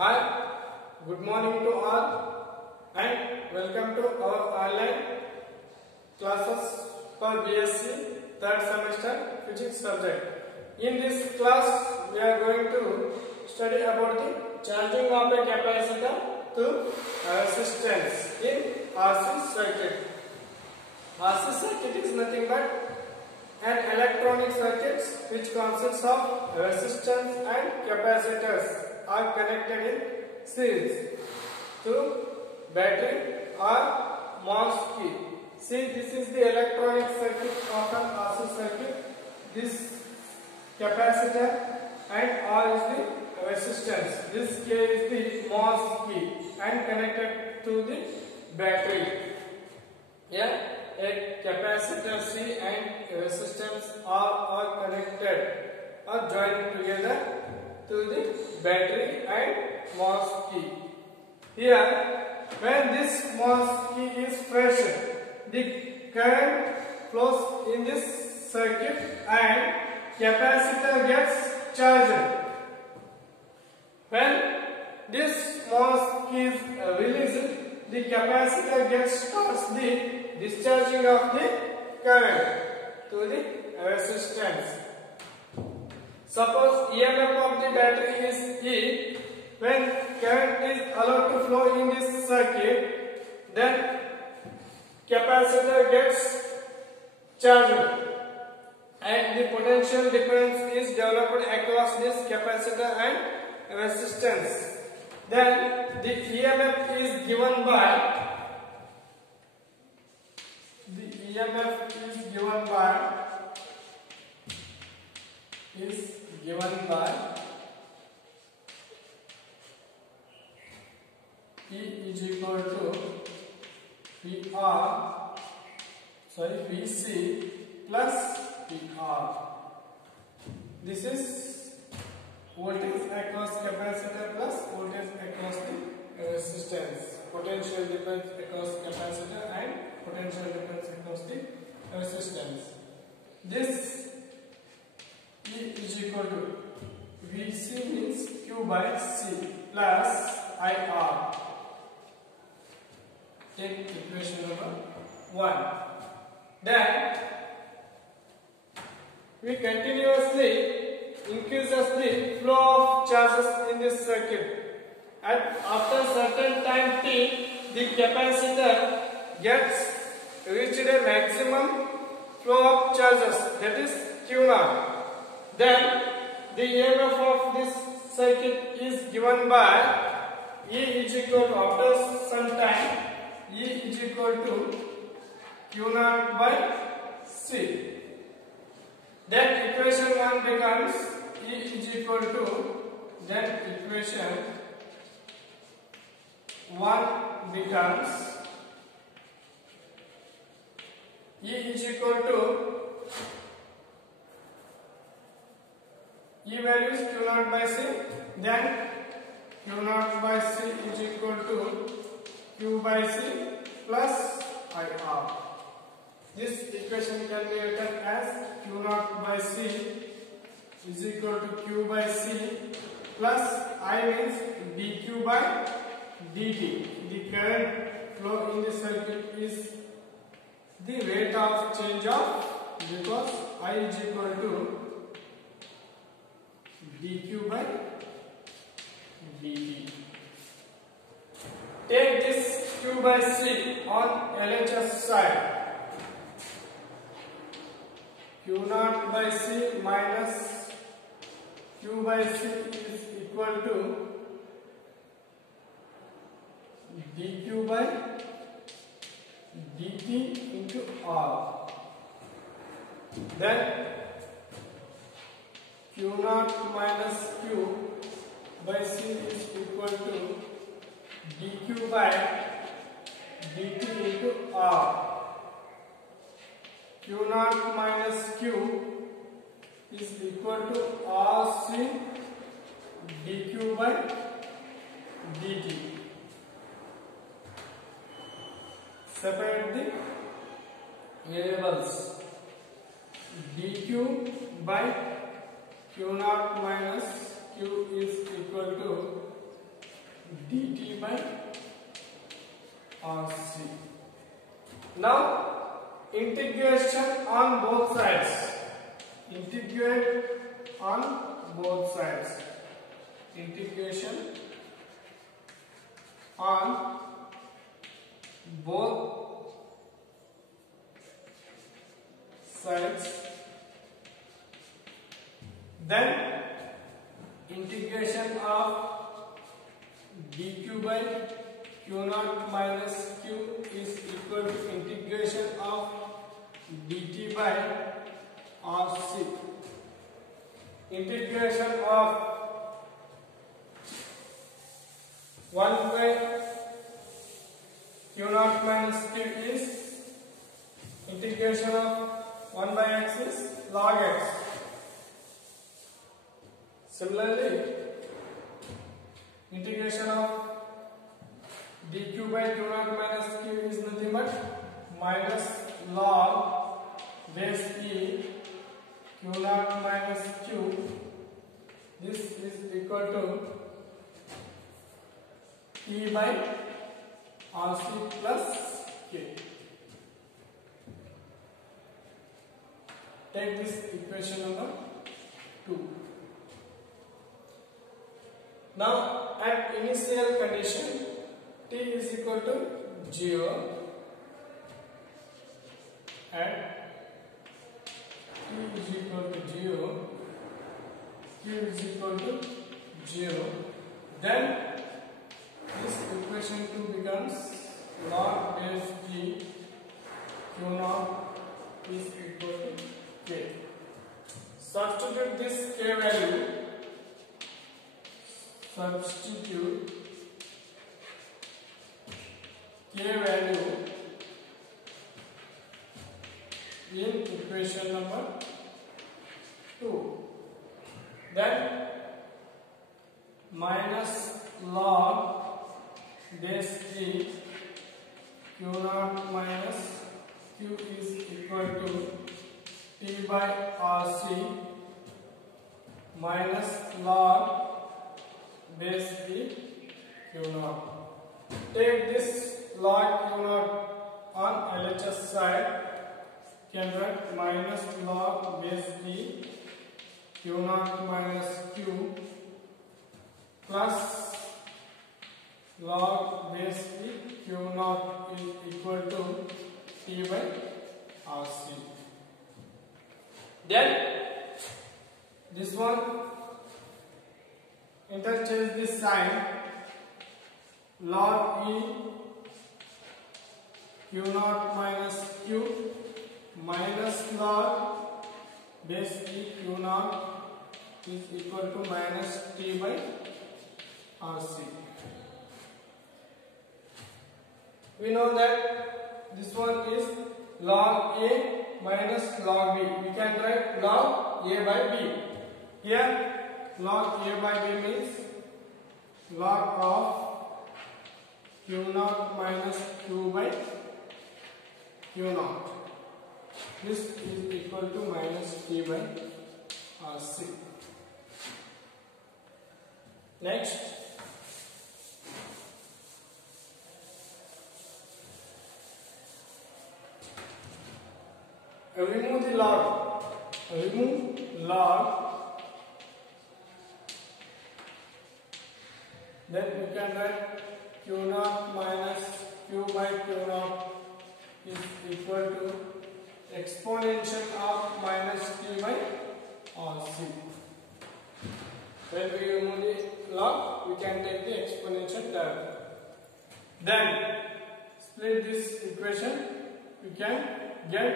Hi, good morning to all and welcome to our online classes for BSc third semester physics subject. In this class, we are going to study about the charging of a capacitor to resistance in RC circuit. RC circuit is nothing but an electronic circuit which consists of resistance and capacitors are connected in series to battery or MOSFET. See, this is the electronic circuit of an RC circuit. This capacitor and R is the resistance. This K is the MOSFET and connected to the battery. Yeah, a capacitor C and resistance R are connected or joined together to the battery and MOSFET. Here, when this MOSFET is pressured, the current flows in this circuit and capacitor gets charged. When this MOSFET is released, the capacitor starts the discharging of the current to the resistance. Suppose EMF of the battery is E. When current is allowed to flow in this circuit, then capacitor gets charged and the potential difference is developed across this capacitor and resistance. Then the EMF is given by E is equal to Vc plus PR. This is voltage across capacitor plus voltage across the resistance. Potential difference across capacitor and potential difference across the resistance. This E is equal to Vc means Q by C plus IR. Take equation number 1. Then we continuously increases the flow of charges in this circuit, and after certain time t, the capacitor gets reached a maximum flow of charges, that is Q0. Then the EMF of this circuit is given by E is equal to, after some time, E is equal to Q0 by C. Then equation 1 becomes E is equal to, then equation 1 becomes E is equal to, E value is Q0 by C, then Q0 by C is equal to Q by C plus IR. This equation can be written as Q0 by C is equal to Q by C plus I means dQ by dt. The current flow in the circuit is the rate of change of, because I is equal to dQ by dt. Take this Q by C on LHS side. Q0 by C minus Q by C is equal to dQ by dt into R. Then Q0 minus Q by C is equal to dQ by dt into R. Q0 minus Q is equal to RC dQ by dt. Separate the variables. dQ by Q0 minus Q is equal to integration on both sides. Integrate on both sides. Integration on both sides. Then integration of dq by q naught minus q is equal to integration of dt by rc. Integration of 1 by q naught minus q is integration of 1 by x is log x. Similarly, integration of dq by q naught minus q is nothing but minus log base e q naught minus q. This is equal to P by RC plus K. Take this equation number 2. Now at initial condition t is equal to 0, at t is equal to 0, q is equal to 0, then this equation 2 becomes log base e q naught is equal to k. Substitute this k value. Substitute k value in equation number 2. Then minus log base e q naught minus q is equal to P by RC minus log base e q naught. Take this log q naught on LHS side, can write minus log base e q naught minus q plus log base e q naught is equal to P by RC. Then this one, interchange this sign, log e q naught minus q minus log base e q naught is equal to minus t by rc. We know that this one is log a minus log b. We can write log a by b. Here log a by b means log of q naught minus q by q naught. This is equal to minus t by rc. Next, remove the log. Remove log. Then we can write q naught minus q by q naught is equal to exponential of minus t by rc. When we remove the log, we can take the exponential term. Then split this equation. We can get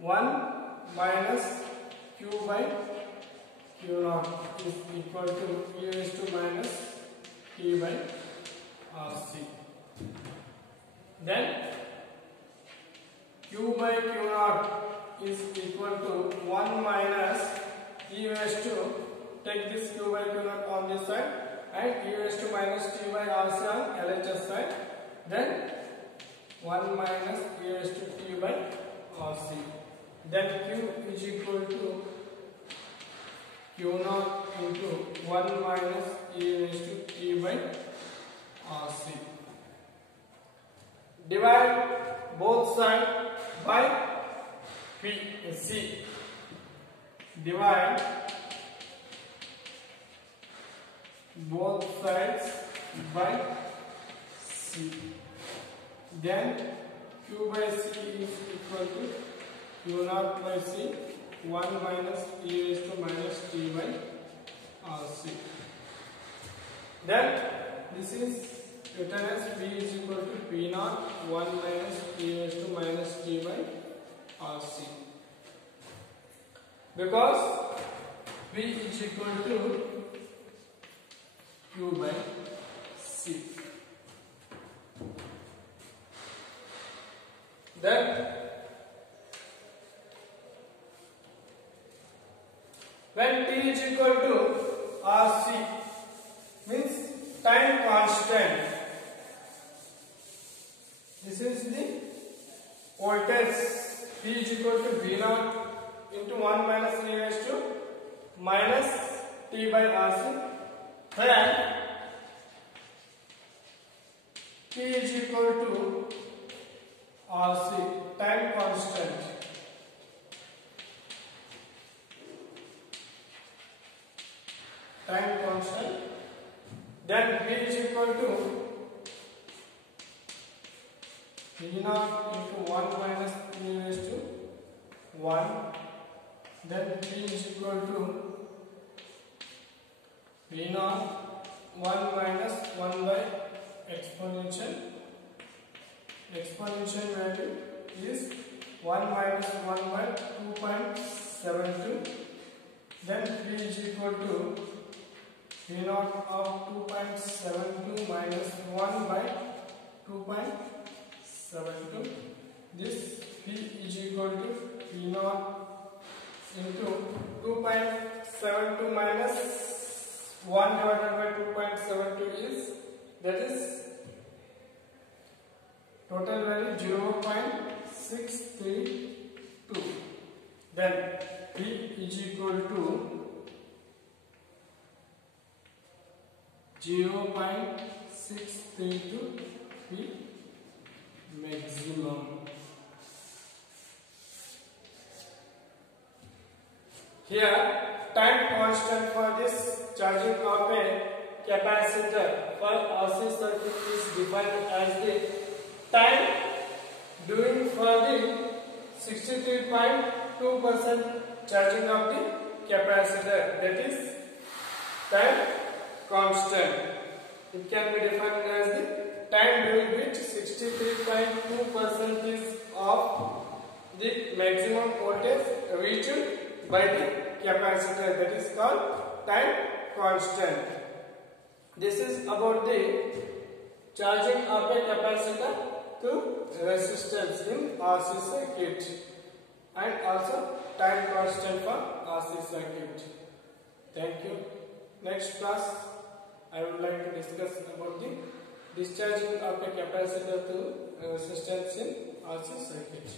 1 minus q by q naught is equal to e raised to minus t by rc. Then q by q naught is equal to 1 minus e raised to, take this q by q naught on this side and e raised to minus t by rc on LHS side. Then 1 minus e raised to t by rc. Then q is equal to q naught into 1 minus e raised to t by rc. Divide both sides by C. Divide both sides by C. Then Q by C is equal to Q naught by C, 1 minus e raised to minus t by RC. Then this is written as P is equal to P naught 1 minus e raised to minus t by RC. Because P is equal to Q by C. Then when T is equal to RC means time constant. This is the voltage. P is equal to V naught into 1 minus e raised to minus t by RC. Then T is equal to RC, time constant. Time constant. Then P is equal to V naught into 1 minus e raised to 1. Then P is equal to V naught 1 minus 1 by exponential. Exponential value is 1 minus 1 by 2.72. Then P is equal to V naught of 2.72 minus 1 by 2.72. This P is equal to V naught into 2.72 minus 1 divided by 2.72 is, that is total value 0.632. Then P is equal to 0.632 P maximum. Here time constant for this charging of a capacitor for RC circuit is defined as the time during for the 63.2% charging of the capacitor, that is time constant. It can be defined as the time during which 63.2% is of the maximum voltage reached by the capacitor, that is called time constant. This is about the charging of a capacitor to resistance in RC circuit, and also time constant for RC circuit. Thank you. Next class I would like to discuss about the discharging of a capacitor to resistance in RC circuit.